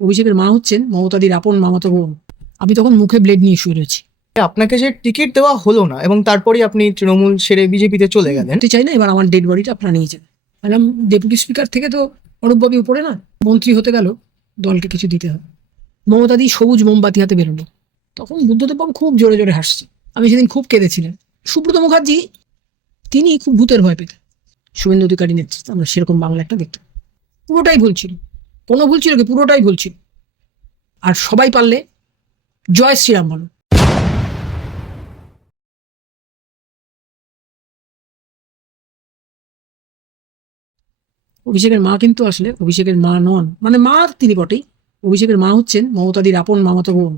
অভিষেকের মা হচ্ছেন মমতাদির আপন মামাতো বোন। আমি তখন মুখে ব্লেড নিয়ে শুয়ে রয়েছি। আপনাকে যে টিকিট দেওয়া হলো না এবং তারপরেই আপনি তৃণমূল ছেড়ে বিজেপিতে চলে গেলেন, বলতে চাই না, এবার আমার ডেড বডিটা আপনারা নিয়ে যান। ম্যাডাম, ডেপুটি স্পিকার থেকে তো অরূপবাবু উপরে না, মন্ত্রী হতে গেল, দলকে কিছু দিতে হবে। মমতাদি সবুজ মোমবাতি হাতে বেরোলো, তখন বুদ্ধদেব বাবু খুব জোরে জোরে হাসছে। আমি সেদিন খুব কেঁদেছিলেন। সুব্রত মুখার্জি তিনি খুব ভূতের ভয় পেতেন। শুভেন্দু অধিকারী নেতৃত্বে আমরা সেরকম বাংলা একটা দেখতাম। পুরোটাই ভুল ছিল, কোনো ভুল ছিল কি, পুরোটাই ভুল ছিল। আর সবাই পারলে জয় শ্রীরাম বলো। অভিষেকের মা কিন্তু আসলে অভিষেকের মা নন, মানে মা তিনি বটেই। অভিষেকের মা হচ্ছেন মমতাদির আপন মামাতো বোন,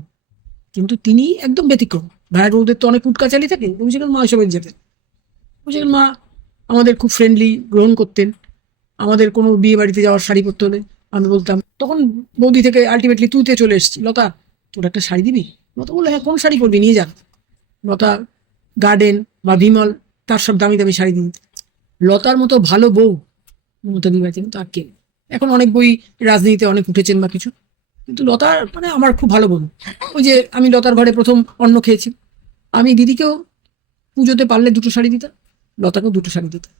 কিন্তু তিনি একদম ব্যতিক্রম। ভাইয়ের বউদের তো অনেক কুটকাচালি থাকে, অভিষেকের মা এসবের যেতেন। অভিষেকের মা আমাদের খুব ফ্রেন্ডলি, গ্রহণ করতেন। আমাদের কোনো বিয়ে বাড়িতে যাওয়ার শাড়ি পরতে হলে আমি বলতাম, তখন বৌদি থেকে আলটিমেটলি তুইতে চলে এসেছি, লতা তোর একটা শাড়ি দিবি? লতা বললো হ্যাঁ, কোন শাড়ি পরবি নিয়ে যান। লতা গার্ডেন বা বিমল, তার সব দামি দামি শাড়ি দিন। লতার মতো ভালো বউ মমতা দিবাচেন তার কে? এখন অনেক বই রাজনীতিতে অনেক উঠেছেন বা কিছু, কিন্তু লতার মানে আমার খুব ভালো বন্ধু। ওই যে আমি লতার ঘরে প্রথম অন্ন খেয়েছি, আমি দিদিকেও পুজোতে পারলে দুটো শাড়ি দিতাম, লতাকেও দুটো শাড়ি দিতাম।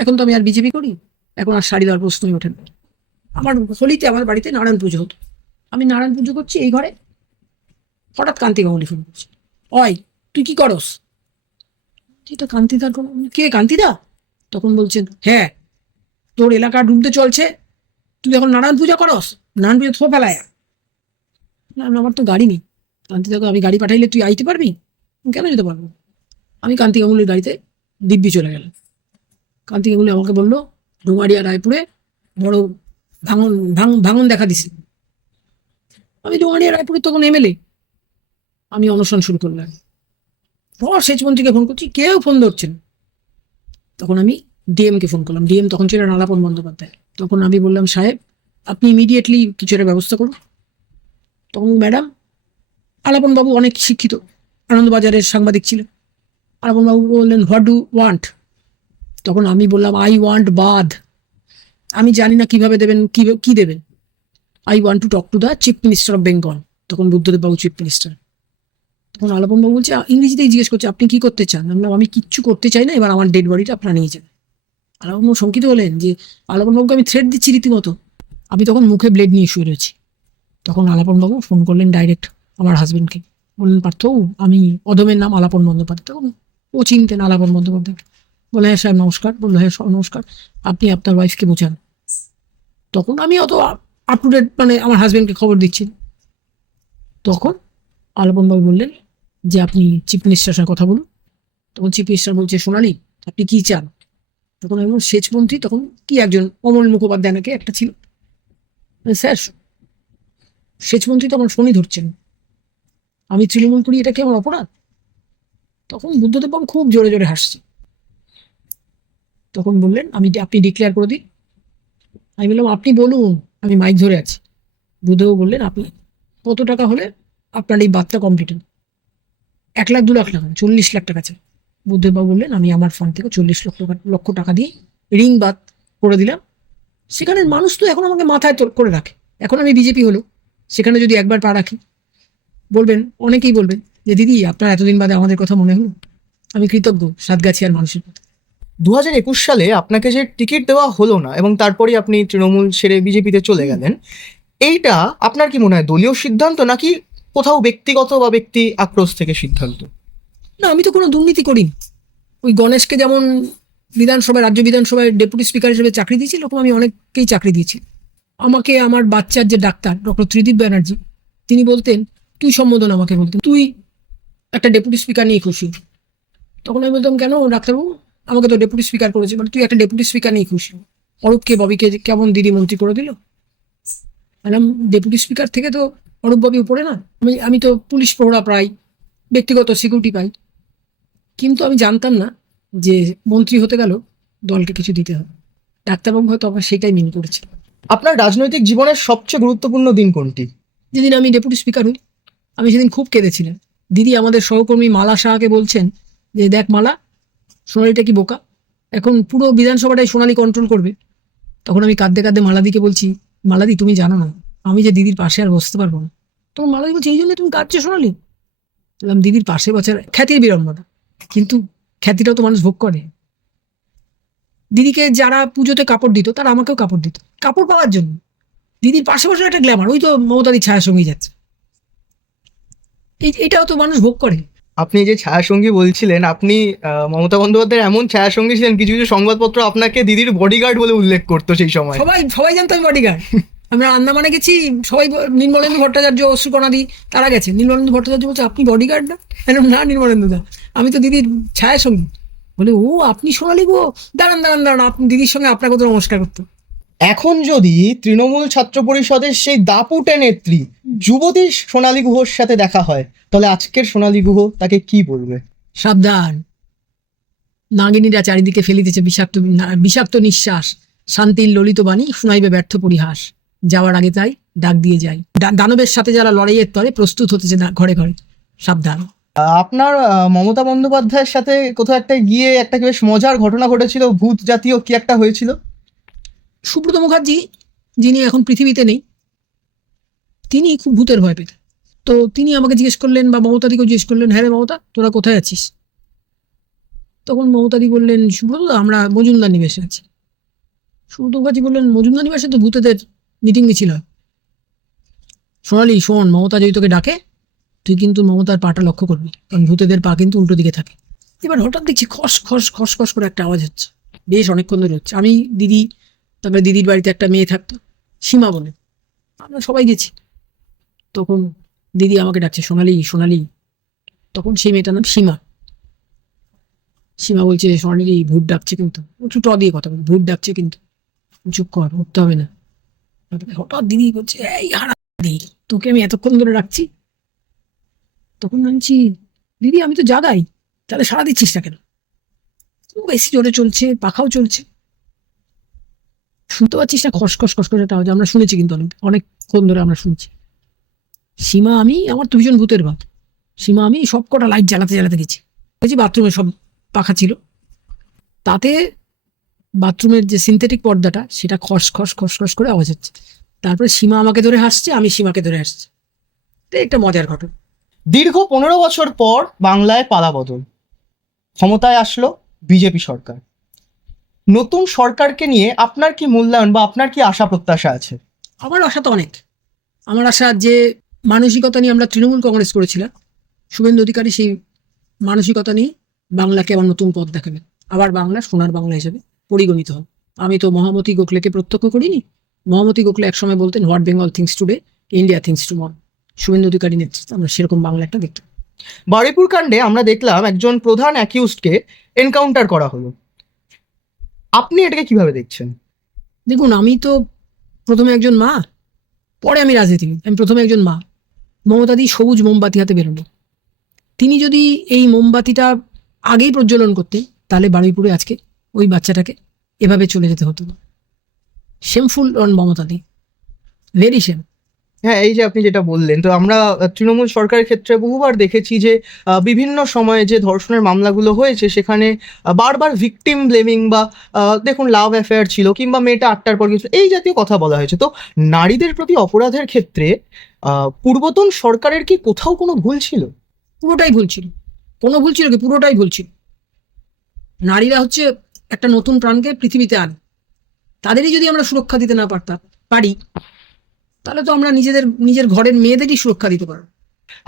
এখন তো আমি আর বিজেপি করি, এখন আর শাড়ি দেওয়ার প্রশ্নই ওঠে না। আমার হোলিতে আমার বাড়িতে নারায়ণ পুজো হতো, আমি নারায়ণ পুজো করছি এই ঘরে, হঠাৎ কান্তি গাঙ্গুলি ফোন করছে, অয় তুই কি করস? এটা কান্তিদার কোনো, কে কান্তিদা? তখন বলছেন হ্যাঁ, তোর এলাকা ডুবতে চলছে, তুই এখন নারায়ণ পূজা করস? নারায়ণ পূজা থো ফেলায় না, আমার তো গাড়ি নেই। কান্তি দাকে আমি গাড়ি পাঠাইলে তুই আইতে পারবি? আমি কেন যেতে পারবো? আমি কান্তি গাঙ্গুলির গাড়িতে দিব্যি চলে গেলাম। কান্তি গাঙ্গুলি আমাকে বললো ডোমারিয়া রায়পুরে বড় ভাঙন ভাঙন দেখা দিছে। আমি ডোমারিয়া রায়পুরে তখন এমএলএ, আমি অনশন শুরু করলাম। পর সেচমন্ত্রীকে ফোন করছি, কেউ ফোন ধরছেন। তখন আমি ডিএমকে ফোন করলাম, ডিএম তখন ছিলেন আলাপন বন্দ্যোপাধ্যায়। তখন আমি বললাম সাহেব আপনি ইমিডিয়েটলি কিছু একটা ব্যবস্থা করুন। তখন ম্যাডাম, আলাপন বাবু অনেক শিক্ষিত, আনন্দবাজারের সাংবাদিক ছিলেন। আলাপন বাবু বললেন হোয়াট ডু ওয়ান্ট? তখন আমি বললাম আই ওয়ান্ট বাদ। আমি জানি না কিভাবে দেবেন, কি দেবেন। I want to talk to the chief minister of Bengal. তখন বুদ্ধদেব বাবু চিফ মিনিস্টার। তখন আলাপন বাবু বলছে, ইংরেজিতেই জিজ্ঞেস করছে আপনি কি করতে চান? আমি বললাম আমি কিচ্ছু করতে চাই না, এবার আমার ডেড বডিটা আপনারা নিয়ে যাবেন। আলাপন বাবু শঙ্কিত হলেন যে আলাপন বাবুকে আমি থ্রেট দিচ্ছি রীতিমতো। আমি তখন মুখে ব্লেড নিয়ে শুয়ে রয়েছি। তখন আলাপন বাবু ফোন করলেন ডাইরেক্ট আমার হাজবেন্ডকে, বললেন পার্থ আমি অধমের নাম আলাপন বন্দ্যোপাধ্যায়। তখন ও চিনতেন আলাপন বন্দ্যোপাধ্যায়। বলে হ্যাঁ সাহেব নমস্কার। বললো হ্যাঁ নমস্কার, আপনি আপনার ওয়াইফকে বোঝান। তখন আমি অত আপ টু ডেট মানে আমার হাজবেন্ডকে খবর দিচ্ছি। তখন আলাপন বাবু বললেন যে আপনি চিফ মিনিস্টারের সঙ্গে কথা বলুন। তখন চিফ মিনিস্টার বলছে সোনালি আপনি কি চান? তখন আমি সেচ মন্ত্রী, তখন কি একজন অমল মুখোপাধ্যায় নাকি একটা ছিল, স্যার সেচমন্ত্রী তো আমার ফোনই ধরছেন, আমি তৃণমূল করি, এটা কি আমার অপরাধ? তখন বুদ্ধদেব বাবু খুব জোরে জোরে হাসছে। তখন বললেন আপনি ডিক্লেয়ার করে দিন। আমি বললাম আপনি বলুন, আমি মাইক ধরে আছি। বুদ্ধবাবু বললেন আপনি কত টাকা হলে আপনার এই বাদটা কমপ্লিট হবে? 1 লাখ 2 লাখ টাকা, 40 লাখ টাকা চাই। বুদ্ধবাবু বললেন আমি আমার ফান্ড থেকে 40 লক্ষ টাকা দিয়ে রিং বাদ করে দিলাম। সেখানের মানুষ তো এখন আমাকে মাথায় করে রাখে। এখন আমি বিজেপি হলো, সেখানে যদি একবার পা রাখি, বলবেন, অনেকেই বলবেন যে দিদি আপনার এতদিন বাদে আমাদের কথা মনে হলো। আমি কৃতজ্ঞ সাতগাছিয়ার মানুষের প্রতি। 2021 সালে আপনাকে যে টিকিট দেওয়া হলো না এবং তারপরেই আপনি তৃণমূল ছেড়ে বিজেপিতে চলে গেলেন, এইটা আপনার কি মনে হয় দলীয় সিদ্ধান্ত নাকি কোথাও ব্যক্তিগত বা ব্যক্তি আক্রোশ থেকে সিদ্ধান্ত? না, আমি তো কোনো দুর্নীতি করিনি। ওই গণেশকে যেমন রাজ্য বিধানসভায় ডেপুটি স্পিকার হিসেবে চাকরি দিয়েছি, এরকম আমি অনেককেই চাকরি দিয়েছি। আমাকে আমার বাচ্চার যে ডাক্তার ডক্টর ত্রিদীপ ব্যানার্জি, তিনি বলতেন, তুই সম্বোধন আমাকে বলতেন, তুই একটা ডেপুটি স্পিকার নিয়ে খুশি? তখন আমি বলতাম কেন ডাক্তারবাবু, আমাকে তো ডেপুটি স্পিকার করেছে, মানে তুই একটা ডেপুটি স্পিকার নিয়ে খুশি? অরূপকে ববিকে কেমন দিদি মন্ত্রী করে দিল। ম্যাডাম, ডেপুটি স্পিকার থেকে তো অরূপ ববি উপরে না। আমি তো পুলিশ প্রহরা পাই, ব্যক্তিগত সিকিউরিটি পাই, কিন্তু আমি জানতাম না যে মন্ত্রী হতে গেল দলকে কিছু দিতে হবে। ডাক্তারবাবু হয়তো আমার সেটাই মিন করেছে। আপনার রাজনৈতিক জীবনের সবচেয়ে গুরুত্বপূর্ণ দিন কোনটি? যেদিন আমি ডেপুটি স্পিকার হই, আমি সেদিন খুব কেঁদেছিলেন। দিদি আমাদের সহকর্মী মালা শাহকে বলছেন যে দেখ মালা, সোনালিটা কি বোকা, এখন পুরো বিধানসভাটাই সোনালি কন্ট্রোল করবে। তখন আমি কাঁদতে কাঁদতে মালাদিকে বলছি, মালাদি তুমি জানো না আমি যে দিদির পাশে আর বসতে পারবো না। তখন মালতী বলছে, এই জন্য তুমি কাঁদছো সোনালি? বললাম, দিদির পাশে বছর খ্যাতির বিড়ম্বনা, কিন্তু খ্যাতিটাও তো মানুষ ভোগ করে। দিদিকে যারা পুজোতে কাপড় দিত তারা আমাকেও কাপড় দিত কাপড় পাওয়ার জন্য। দিদির পাশে বসে একটা গ্ল্যামার, ওই তো মমতাদির ছায়ার সঙ্গেই যাচ্ছে, এটাও তো মানুষ ভোগ করে। আপনি যে ছায়াসঙ্গী বলছিলেন, আপনি মমতা বন্দ্যোপাধ্যায়ের এমন ছায়াসঙ্গী ছিলেন, কিছু কিছু সংবাদপত্র আপনাকে দিদির বডিগার্ড বলে উল্লেখ করতো সেই সময়। সবাই সবাই জানতো আমি বডিগার্ড। আমরা আন্দামানে গেছি, সবাই নির্মলেন্দু ভট্টাচার্য, অশ্রুকণাদি তারা গেছে। নির্মলেন্দু ভট্টাচার্য বলছে, আপনি বডিগার্ড না? না নির্মলেন্দু দা, আমি তো দিদির ছায়া সঙ্গী। বলে, ও আপনি সোনালি গো, দাঁড়ান দাঁড়ান দাঁড়ান, আপনি দিদির সঙ্গে আপনাকে তো নমস্কার করতো। এখন যদি তৃণমূল ছাত্র পরিষদের সেই দাপুটে নেত্রী যুবতী সোনালী গুহর সাথে দেখা হয়, তাহলে আজকের সোনালী গুহ তাকে কি বলবে? সাবধান, নাগিনীরা চারিদিকে ফেলিতেছে বিষাক্ত নিঃশ্বাস, শান্তির ললিত বাণী শুনাইবে ব্যর্থ পরিহাস, যাওয়ার আগে তাই ডাক দিয়ে যাই, দানবের সাথে যারা লড়াইয়ের তরে প্রস্তুত হতেছে না ঘরে ঘরে, সাবধান। আপনার মমতা বন্দ্যোপাধ্যায়ের সাথে কোথাও একটা গিয়ে একটা বেশ মজার ঘটনা ঘটেছিল, ভূত জাতীয় কি একটা হয়েছিল? সুব্রত মুখার্জি, যিনি এখন পৃথিবীতে নেই, তিনি খুব ভূতের ভয় পেতেন। তো তিনি আমাকে জিজ্ঞেস করলেন, বা মমতাদিকেও জিজ্ঞেস করলেন, হ্যাঁ রে মমতা, তোরা কোথায় আছিস? তখন মমতাদি বললেন, সুব্রত, আমরা মজুমদার নিবাসে আছি। সুব্রত মুখার্জি বললেন, মজুমদার নিবাসে তো ভূতেদের মিটিং মিছিল হয়। সোনালি শোন, মমতা যদি তোকে ডাকে, তুই কিন্তু মমতার পাটা লক্ষ্য করবি, কারণ ভূতেদের পা কিন্তু উল্টো দিকে থাকে। এবার হঠাৎ দেখছি খস খস খস খস করে একটা আওয়াজ হচ্ছে, বেশ অনেকক্ষণ ধরে হচ্ছে। আমি, দিদি, তারপরে দিদির বাড়িতে একটা মেয়ে থাকতো, সীমা বলে, আমরা সবাই গেছি। তখন দিদি আমাকে ডাকছে, সোনালি সোনালি। তখন সেই মেয়েটার নাম সীমা। সীমা বলছে, সোনালি ভূত ডাকছে, কিন্তু একটু দিয়ে কথা বল, ভূত ডাকছে কিন্তু, চুপ কর, উঠতে হবে না। হঠাৎ দিদি বলছে, এই হারাদি, তোকে আমি এতক্ষণ ধরে রাখছি। তখন বলছি, দিদি আমি তো জাগাই, তাহলে সারা দিচ্ছিস না কেন? বেশি জোরে চলছে, পাখাও চলছে, শুনতে পাচ্ছিস না? খস খস খস করে একটা আওয়াজ আমরা শুনেছি, কিন্তু অনেকক্ষণ ধরে আমরা শুনছি। সীমা আমি, আমার তো ভীষণ ভূতের ভাব। সীমা আমি সব কটা লাইট জ্বালাতে জ্বালাতে গেছি, বাথরুমে সব পাখা ছিল, তাতে বাথরুমের যে সিনথেটিক পর্দাটা সেটা খস খস খস খস করে আওয়াজ হচ্ছে। তারপরে সীমা আমাকে ধরে হাসছে, আমি সীমাকে ধরে হাসছি। একটা মজার ঘটনা। দীর্ঘ 15 বছর পর বাংলায় পালাবদল, ক্ষমতায় আসলো বিজেপি সরকার। নতুন সরকারকে নিয়ে আপনার কি মূল্যায়ন বা আপনার কি আশা প্রত্যাশা আছে? আমার আশা তো অনেক। আমার আশা, যে মানসিকতা নিয়ে আমরা তৃণমূল কংগ্রেস করেছিলাম, শুভেন্দু অধিকারী সেই মানসিকতা নিয়ে বাংলাকে আবার নতুন পথ দেখাবেন, আবার বাংলা সোনার বাংলা হিসেবে পরিগণিত হবে। আমি তো মহামতি গোখলেকে প্রত্যক্ষ করিনি। মহামতি গোখলে একসময় বলতেন, what Bengal thinks today, India thinks tomorrow. Suvendu Adhikari নেতৃত্বে আমরা সেরকম বাংলা একটা দেখতাম। বারুইপুর কাণ্ডে আমরা দেখলাম একজন প্রধান অ্যাকিউজডকে এনকাউন্টার করা হলো, আপনি এটাকে কিভাবে দেখছেন? দেখুন, আমি তো প্রথমে একজন মা, পরে আমি রাজনীতিবিদ। আমি প্রথমে একজন মা। মমতাদি সবুজ মোমবাতি হাতে বেরোলো। তিনি যদি এই মোমবাতিটা আগেই প্রজ্বলন করতেন, তাহলে বারুইপুরে আজকে ওই বাচ্চাটাকে এভাবে চলে যেতে হতো না। শেমফুল অন মমতাদি, ভেরি শেম। হ্যাঁ, এই যে আপনি যেটা বললেন, তো আমরা তৃণমূল সরকারের ক্ষেত্রে বহুবার দেখেছি যে বিভিন্ন সময়ে যে ধর্ষণের মামলাগুলো হয়েছে সেখানে বারবার ভিকটিম ব্লেমিং বা দেখুন লাভ অ্যাফেয়ার ছিল, কিংবা মেয়েটা 8টার পর কিছু, এই জাতীয় কথা বলা হয়েছে। তো নারীদের প্রতি অপরাধের ক্ষেত্রে পূর্বতন সরকারের কি কোথাও কোনো ভুল ছিল? পুরোটাই ভুল ছিল। কোনো ভুল ছিল কি? পুরোটাই ভুল ছিল। নারীরা হচ্ছে একটা নতুন প্রাণকে পৃথিবীতে আনে, তাদেরই যদি আমরা সুরক্ষা দিতে না পারি, তাহলে তো আমরা নিজের ঘরের মেয়েদেরই সুরক্ষা দিতে পারবো।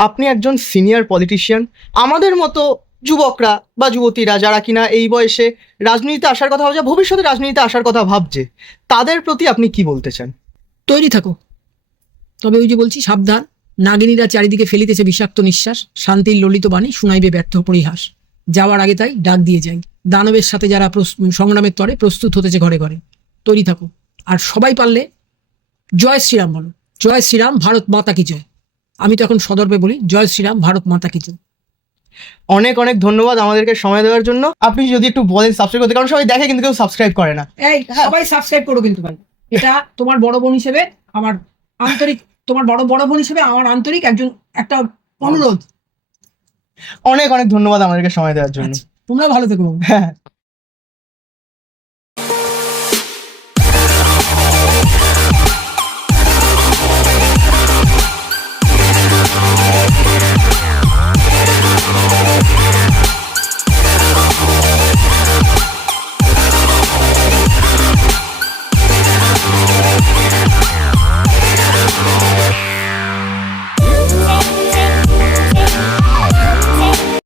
আপনি একজন সিনিয়র পলিটিশিয়ান, আমাদের মতো যুবকরা বা যুবতীরা যারা কিনা এই বয়সে রাজনীতিতে আসার কথা ভাবছে, ভবিষ্যতে রাজনীতিতে আসার কথা ভাবছে, তাদের প্রতি আপনি কি বলতে চান? তৈরি থাকো, তবে ওই যে বলছি, সাবধান, নাগিনীরা চারিদিকে ফেলিতেছে বিষাক্ত নিঃশ্বাস, শান্তির ললিত বাণী শুনাইবে ব্যর্থ পরিহাস, যাওয়ার আগে তাই ডাক দিয়ে যাই, দানবের সাথে যারা সংগ্রামের তরে প্রস্তুত হতেছে ঘরে ঘরে। তৈরি থাকো, আর সবাই পারলে জয় শ্রীরাম বলো, জয় শ্রীরাম, ভারত মাতা কি জয়। আমি তো এখন সদর্পে বলি, জয় শ্রীরাম, ভারত মাতা কি জয়। অনেক অনেক ধন্যবাদ আমাদেরকে সময় দেওয়ার জন্য। আপনি যদি একটু বলেন সাবস্ক্রাইব করতে, কারণ সবাই দেখে কিন্তু কেউ সাবস্ক্রাইব করে না। এই সবাই সাবস্ক্রাইব করো কিন্তু ভাই, এটা তোমার বড় বোন হিসেবে আমার আন্তরিক, তোমার বড় বোন হিসেবে আমার আন্তরিক একটা অনুরোধ। অনেক অনেক ধন্যবাদ আমাদেরকে সময় দেওয়ার জন্য। তোমরা ভালো থেকো। হ্যাঁ।